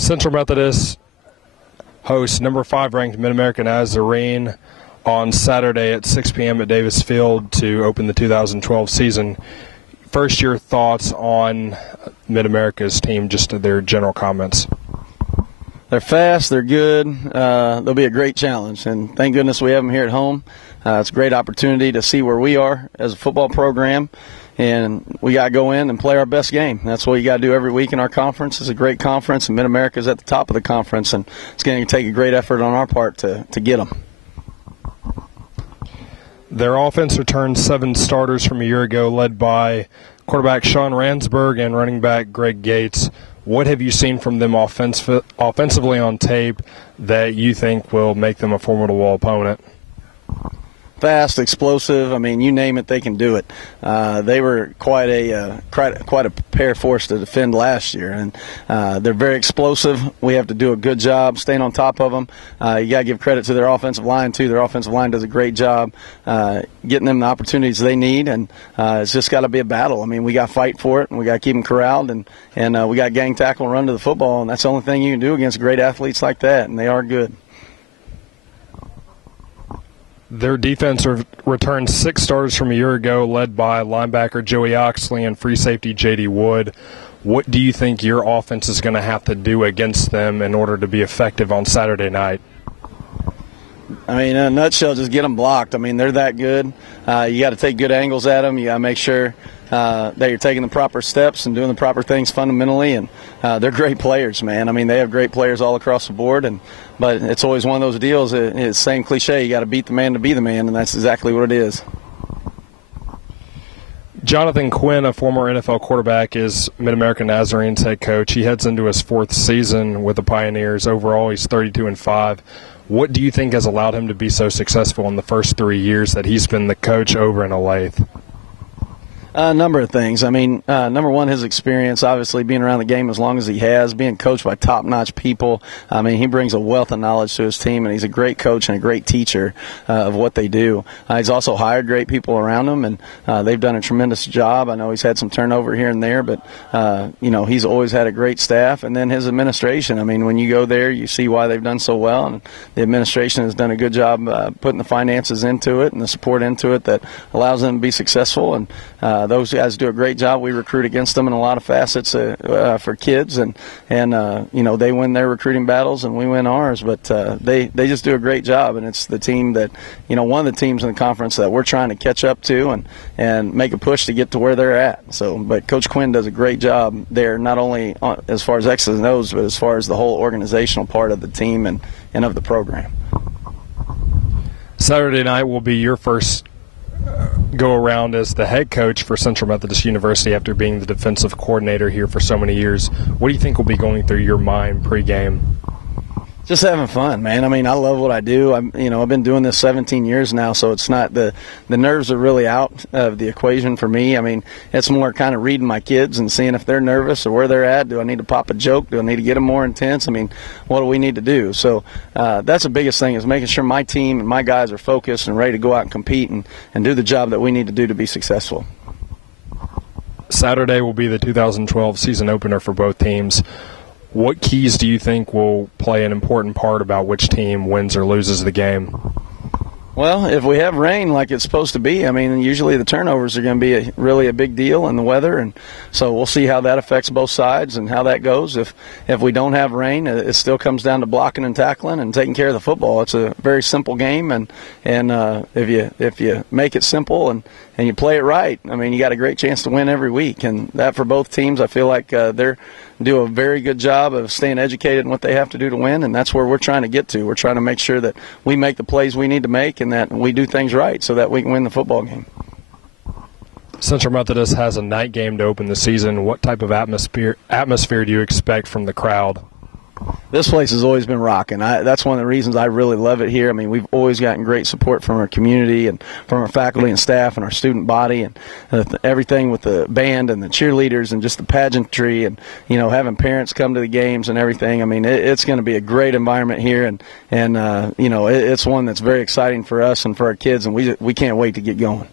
Central Methodist hosts number 5 ranked Mid-America Nazarene on Saturday at 6 p.m. at Davis Field to open the 2012 season. First, your thoughts on Mid-America's team, just their general comments. They're fast, they're good, they'll be a great challenge, and thank goodness we have them here at home. It's a great opportunity to see where we are as a football program, and we got to go in and play our best game. That's what you got to do every week in our conference. It's a great conference, and Mid-America is at the top of the conference, and it's going to take a great effort on our part to get them. Their offense returned 7 starters from a year ago, led by quarterback Sean Ransburg and running back Greg Gates. What have you seen from them offensively on tape that you think will make them a formidable opponent? Fast, explosive. I mean, you name it, they can do it. They were quite a pair force to defend last year, and they're very explosive. We have to do a good job staying on top of them. You got to give credit to their offensive line too. Their offensive line does a great job getting them the opportunities they need, and it's just got to be a battle. I mean, we got to fight for it, and we got to keep them corralled, and we got to gang tackle and run to the football, and that's the only thing you can do against great athletes like that, and they are good. Their defense returned 6 starters from a year ago, led by linebacker Joey Oxley and free safety Jody Wood. What do you think your offense is going to have to do against them in order to be effective on Saturday night? I mean, in a nutshell, just get them blocked. I mean, they're that good. You got to take good angles at them. You got to make sure that you're taking the proper steps and doing the proper things fundamentally. And they're great players, man. I mean, they have great players all across the board. But it's always one of those deals. It's the same cliche. You got to beat the man to be the man, and that's exactly what it is. Jonathan Quinn, a former NFL quarterback, is Mid-America Nazarene's head coach. He heads into his 4th season with the Pioneers. Overall, he's 32-5. What do you think has allowed him to be so successful in the first 3 years that he's been the coach over in Olathe? A number of things. I mean, number one, his experience, obviously being around the game as long as he has, being coached by top-notch people. I mean, he brings a wealth of knowledge to his team, and he's a great coach and a great teacher of what they do. He's also hired great people around him, and they've done a tremendous job. I know he's had some turnover here and there, but, he's always had a great staff. And then his administration. I mean, when you go there, you see why they've done so well, and the administration has done a good job putting the finances into it and the support into it that allows them to be successful. And those guys do a great job. We recruit against them in a lot of facets for kids, and they win their recruiting battles and we win ours. But they just do a great job, and it's the team that one of the teams in the conference that we're trying to catch up to and make a push to get to where they're at. So, but Coach Quinn does a great job there, not only as far as X's and O's, but as far as the whole organizational part of the team and of the program. Saturday night will be your first go around as the head coach for Central Methodist University after being the defensive coordinator here for so many years. What do you think will be going through your mind pregame? Just having fun, man. I mean, I love what I do. I've been doing this 17 years now, so it's not the nerves are really out of the equation for me. I mean, it's more kind of reading my kids and seeing if they're nervous or where they're at. Do I need to pop a joke? Do I need to get them more intense? I mean, what do we need to do? So that's the biggest thing, is making sure my team and my guys are focused and ready to go out and compete and do the job that we need to do to be successful. Saturday will be the 2012 season opener for both teams. What keys do you think will play an important part about which team wins or loses the game? Well, if we have rain like it's supposed to be, I mean, usually the turnovers are going to be really a big deal in the weather, and so we'll see how that affects both sides and how that goes. If we don't have rain, it still comes down to blocking and tackling and taking care of the football. It's a very simple game, and if you make it simple and you play it right, I mean, you got a great chance to win every week. And that for both teams, I feel like they're do a very good job of staying educated in what they have to do to win, and that's where we're trying to get to. We're trying to make sure that we make the plays we need to make and that we do things right so that we can win the football game. Central Methodist has a night game to open the season. What type of atmosphere do you expect from the crowd? This place has always been rocking. That's one of the reasons I really love it here. I mean, we've always gotten great support from our community and from our faculty and staff and our student body, and everything with the band and the cheerleaders and just the pageantry and, having parents come to the games and everything. I mean, it's going to be a great environment here, and it's one that's very exciting for us and for our kids, and we can't wait to get going.